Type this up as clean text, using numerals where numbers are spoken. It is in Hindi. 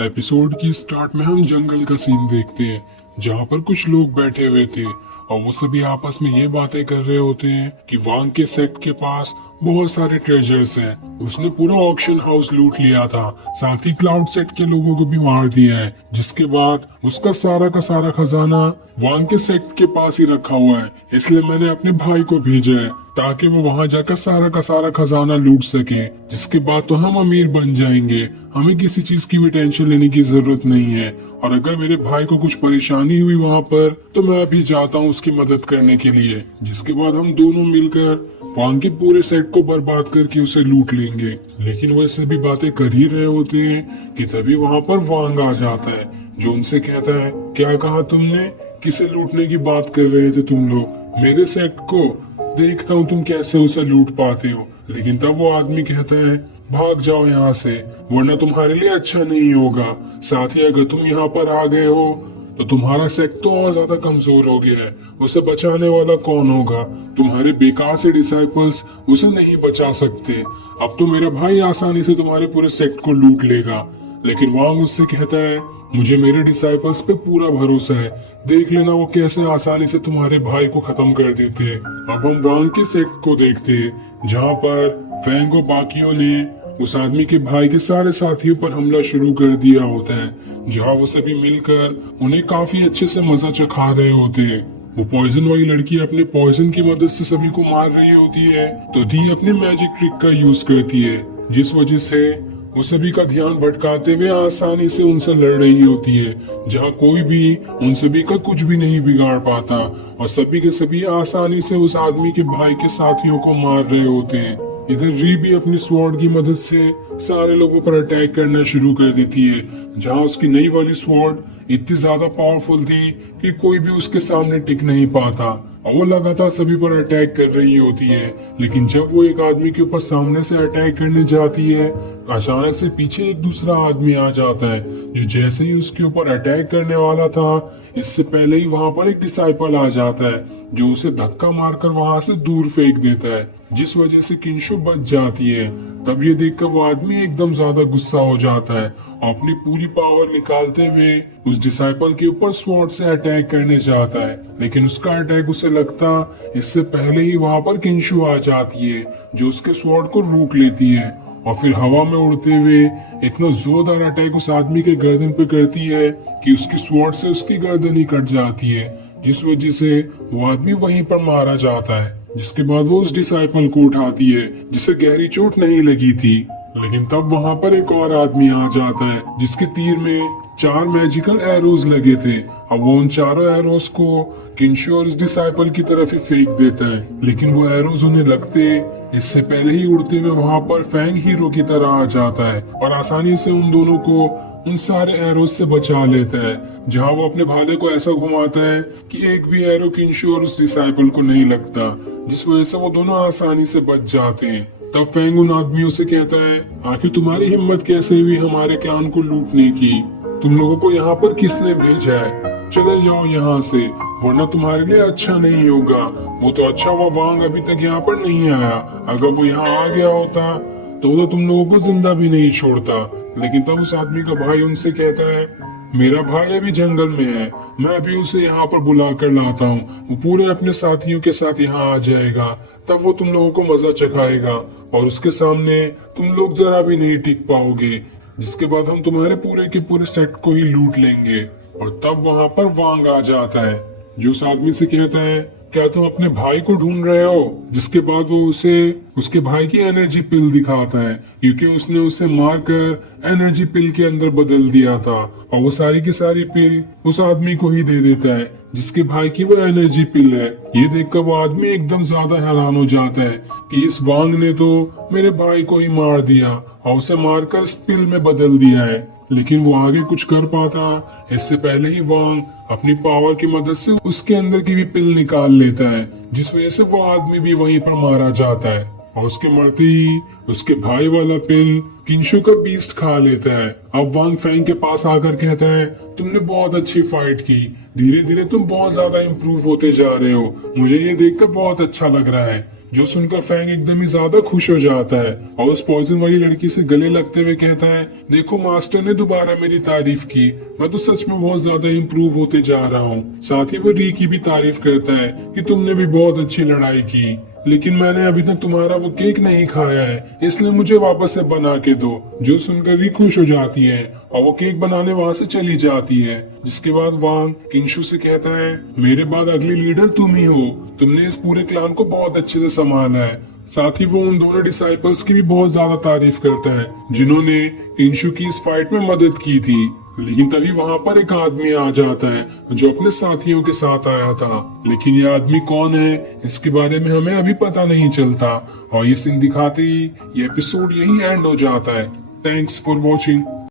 एपिसोड की स्टार्ट में हम जंगल का सीन देखते हैं जहाँ पर कुछ लोग बैठे हुए थे और वो सभी आपस में ये बातें कर रहे होते हैं कि वांग के सेट के पास बहुत सारे ट्रेजर्स हैं। उसने पूरा ऑक्शन हाउस लूट लिया था, साथ ही क्लाउड सेट के लोगों को भी मार दिया है, जिसके बाद उसका का सारा खजाना वांग के सेट के पास ही रखा हुआ है। इसलिए मैंने अपने भाई को भेजा है ताकि वो वहां जाकर का सारा खजाना लूट सके, जिसके बाद तो हम अमीर बन जाएंगे। हमें किसी चीज की भी टेंशन लेने की जरूरत नहीं है। और अगर मेरे भाई को कुछ परेशानी हुई वहाँ पर तो मैं अभी जाता हूँ उसकी मदद करने के लिए। जिसके बाद हम दोनों मिलकर वांग के पूरे सेट को बर्बाद करके उसे लूट लेंगे। लेकिन वो सभी बातें कर ही रहे होते हैं कि तभी वहाँ पर वांग आ जाता है, जो उनसे कहता है, क्या कहा तुमने? किसे लूटने की बात कर रहे थे तुम लोग? मेरे सेट को देखता हूँ तुम कैसे उसे लूट पाते हो। लेकिन तब वो आदमी कहता है, भाग जाओ यहाँ से, वरना तुम्हारे लिए अच्छा नहीं होगा। साथ ही अगर तुम यहाँ पर आ गए हो तो तुम्हारा सेक्ट तो और ज्यादा कमजोर हो गया है। उसे बचाने वाला कौन होगा? तुम्हारे बेकार से डिसाइपल्स उसे नहीं बचा सकते। अब तो मेरा भाई आसानी से तुम्हारे पूरे सेक्ट को लूट लेगा। लेकिन वांग उससे कहता है, मुझे मेरे डिसाइपल्स पे पूरा भरोसा है, देख लेना वो कैसे आसानी से तुम्हारे भाई को खत्म कर देते हैं। अब हम वांग के सेक्ट को देखते हैं जहाँ पर फैंग और बाकियों ने उस आदमी के भाई के सारे साथियों पर हमला शुरू कर दिया होता है, जहाँ वो सभी मिलकर उन्हें काफी अच्छे से मजा चखा रहे होते हैं। वो पॉइजन वाली लड़की अपने पॉइजन की मदद से सभी को मार रही होती है, तो दी अपने मैजिक ट्रिक का यूज करती है, जिस वजह से वो सभी का ध्यान भटकाते हुए आसानी से उनसे लड़ रही होती है, जहाँ कोई भी उन सभी का कुछ भी नहीं बिगाड़ पाता। और सभी के सभी आसानी से उस आदमी के भाई के साथियों को मार रहे होते हैं। इधर री भी अपनी स्वॉर्ड की मदद से सारे लोगों पर अटैक करना शुरू कर देती है, जहाँ उसकी नई वाली स्वॉर्ड इतनी ज्यादा पावरफुल थी कि कोई भी उसके सामने टिक नहीं पाता और वो लगातार सभी पर अटैक कर रही होती है। लेकिन जब वो एक आदमी के ऊपर सामने से अटैक करने जाती है, अचानक से पीछे एक दूसरा आदमी आ जाता है, जो जैसे ही उसके ऊपर अटैक करने वाला था, इससे पहले ही वहां पर एक डिसाइपल आ जाता है, जो उसे धक्का मारकर वहां से दूर फेंक देता है, जिस वजह से किंशु बच जाती है। तब ये देखकर वो आदमी एकदम ज्यादा गुस्सा हो जाता है और अपनी पूरी पावर निकालते हुए उस डिसाइपल के ऊपर स्वॉर्ड से अटैक करने जाता है। लेकिन उसका अटैक उसे लगता इससे पहले ही वहां पर किंशु आ जाती है, जो उसके स्वॉर्ड को रोक लेती है और फिर हवा में उड़ते हुए इतना जोरदार अटैक उस आदमी के गर्दन पे करती है कि उसकी स्वॉर्ड से उसकी गर्दन ही कट जाती है, जिस वजह से वो आदमी वहीं पर मारा जाता है। जिसके बाद वो उस डिसाइपल को उठाती है, जिसे गहरी चोट नहीं लगी थी। लेकिन तब वहां पर एक और आदमी आ जाता है, जिसके तीर में 4 मैजिकल एरोज लगे थे। अब वो उन चारों एरोज को किंशु और उस डिसाइपल की तरफ ही फेंक देता है, लेकिन वो एरोज उन्हें लगते इससे पहले ही उड़ते हुए वहां पर फैंग हीरो की तरह आ जाता है और आसानी से उन दोनों को उन सारे एरोज से बचा लेता है, जहां वो अपने भाले को ऐसा घुमाता है कि एक भी एरो किंशु और उस डिसाइपल को नहीं लगता, जिस वजह से वो दोनों आसानी से बच जाते हैं। तब फैंग उन आदमियों से कहता है, आखिर तुम्हारी हिम्मत कैसे हुई हमारे क्लान को लूटने की? तुम लोगों को यहाँ पर किसने भेजा है? चले जाओ यहाँ से, वरना तुम्हारे लिए अच्छा नहीं होगा। वो तो अच्छा हुआ वांग अभी तक यहाँ पर नहीं आया, अगर वो यहाँ आ गया होता तो तुम लोगों को जिंदा भी नहीं छोड़ता। लेकिन तब उस आदमी का भाई उनसे कहता है, मेरा भाई अभी जंगल में है, मैं अभी उसे यहाँ पर बुला कर लाता हूँ, वो पूरे अपने साथियों के साथ यहाँ आ जाएगा, तब वो तुम लोगों को मजा चखाएगा और उसके सामने तुम लोग जरा भी नहीं टिक पाओगे। जिसके बाद हम तुम्हारे पूरे के पूरे सेट को ही लूट लेंगे। और तब वहां पर वांग आ जाता है, जो उस आदमी से कहता है, क्या तुम अपने भाई को ढूंढ रहे हो? जिसके बाद वो उसे उसके भाई की एनर्जी पिल दिखाता है, क्योंकि उसने उसे मारकर एनर्जी पिल के अंदर बदल दिया था और वो सारी की सारी पिल उस आदमी को ही दे देता है, जिसके भाई की वो एनर्जी पिल है। ये देखकर वो आदमी एकदम ज्यादा हैरान हो जाता है कि इस वांग ने तो मेरे भाई को ही मार दिया और उसे मारकर इस पिल में बदल दिया है। लेकिन वो आगे कुछ कर पाता इससे पहले ही वांग अपनी पावर की मदद से उसके अंदर की भी पिल निकाल लेता है, जिस वजह से वो आदमी भी वहीं पर मारा जाता है। और उसके मरते ही उसके भाई वाला पिल किंशु का बीस्ट खा लेता है। अब वांग फैंग के पास आकर कहता है, तुमने बहुत अच्छी फाइट की, धीरे धीरे तुम बहुत ज्यादा इम्प्रूव होते जा रहे हो, मुझे ये देखकर बहुत अच्छा लग रहा है। जो सुनकर फैंग एकदम ही ज्यादा खुश हो जाता है और उस पॉइजन वाली लड़की से गले लगते हुए कहता है, देखो मास्टर ने दोबारा मेरी तारीफ की, मैं तो सच में बहुत ज्यादा इम्प्रूव होते जा रहा हूँ। साथ ही वो री की भी तारीफ करता है कि तुमने भी बहुत अच्छी लड़ाई की, लेकिन मैंने अभी तक तुम्हारा वो केक नहीं खाया है, इसलिए मुझे वापस से बना के दो। जो सुनकर री खुश हो जाती है और वो केक बनाने वहाँ से चली जाती है। जिसके बाद वांग किंशु से कहता है, मेरे बाद अगली लीडर तुम ही हो, तुमने इस पूरे क्लान को बहुत अच्छे से संभाला है। साथ ही वो उन दोनों डिसाइपल्स की भी बहुत ज्यादा तारीफ करता है जिन्होंने किंशु की इस फाइट में मदद की थी। लेकिन तभी वहां पर एक आदमी आ जाता है जो अपने साथियों के साथ आया था, लेकिन ये आदमी कौन है इसके बारे में हमें अभी पता नहीं चलता। और ये सीन दिखाते ही ये एपिसोड यही एंड हो जाता है। Thanks for watching.